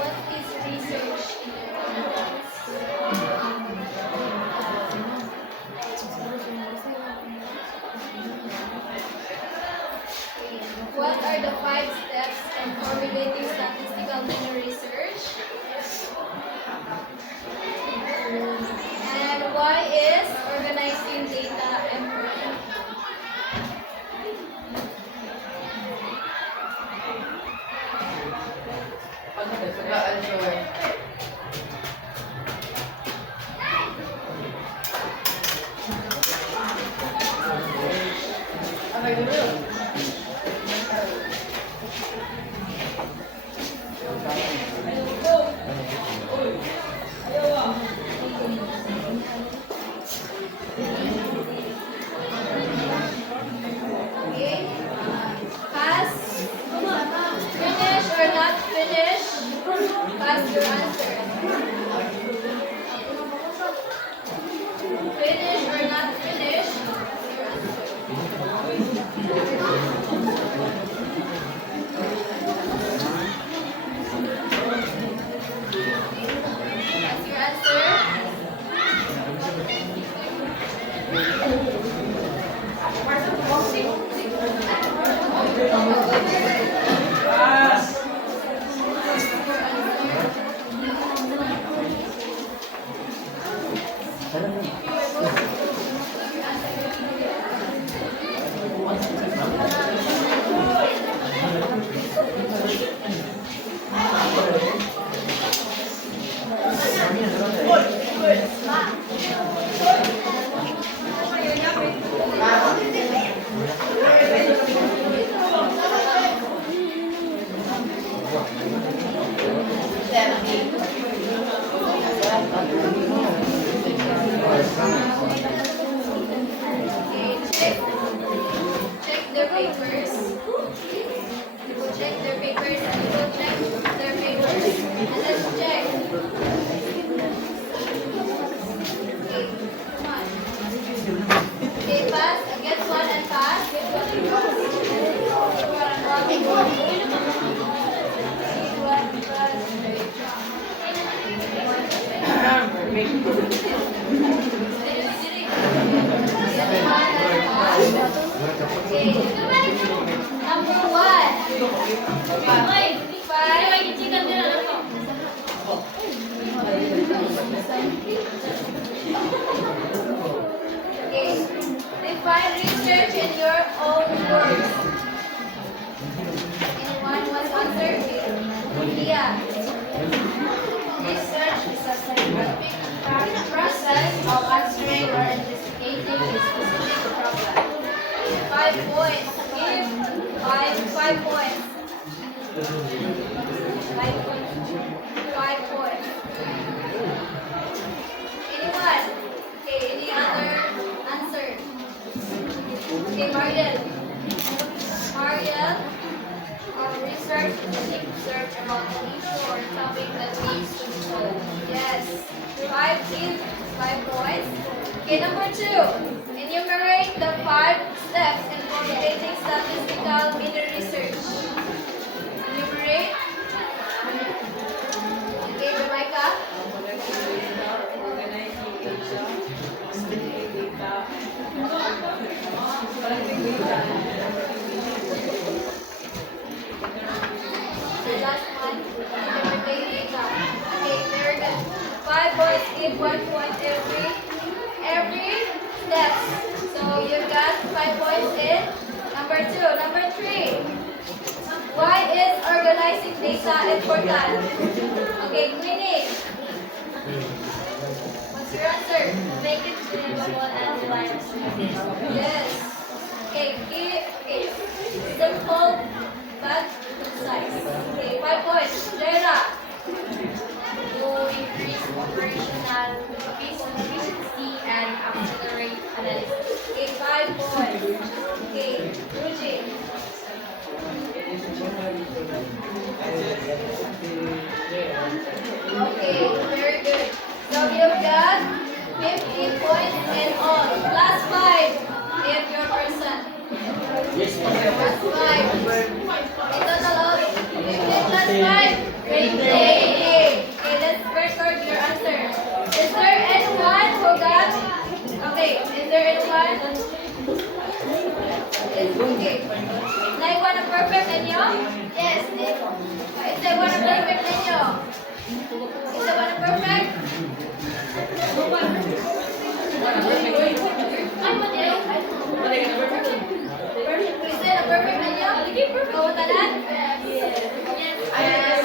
What is research in What are the 5 steps in formulating statistical mean research? And why is organizing data important? Okay. Pass, finish or not finish? Pass your answer. Finish or not finish? Pass your answer. Okay, check their papers. You will check their papers and you will check their papers. And let's check. Okay, come on. Okay, pass. Get one and pass. Get one and pass. Okay. Number 1. 5. Okay. Define research in your own words. Anyone wants to answer? Yeah. Research is a scientific process of answering or investigating a specific problem. 5 points. Give 5 points. 5 points. 5 points. Anyone? Okay, any other answer? Okay, Mariel. Mariel, our research is a deep search about an issue or topic that needs to be solved. Yes. 5 points. Okay, number 2. Enumerate the 5 steps in formulating statistical mean research. Enumerate. Okay, Jamaica. The last one, interpreting data. Okay, very good. give 1 point every step. So you got 5 points in number 2. Number 3. Why is organizing data important? Okay, Queenie. What's your answer? Make it believable and reliable. Yes. Okay, simple but concise. Okay, 5 points. Jera. To increase operational efficiency and accelerate analysis. Okay, 5 points. Okay, Ruji. Okay, very good. So you've got 50 points in all. Plus 5 if your person. Plus 5. In total of 50 plus 5. 28. Okay, let's record your answer. Is there anyone who got? Okay, is there anyone? Okay. Like one a perfect ninyo? Yes. Is there one a perfect ninyo? Is there one a perfect? Is there a perfect ninyo? Kawatanan? Yes.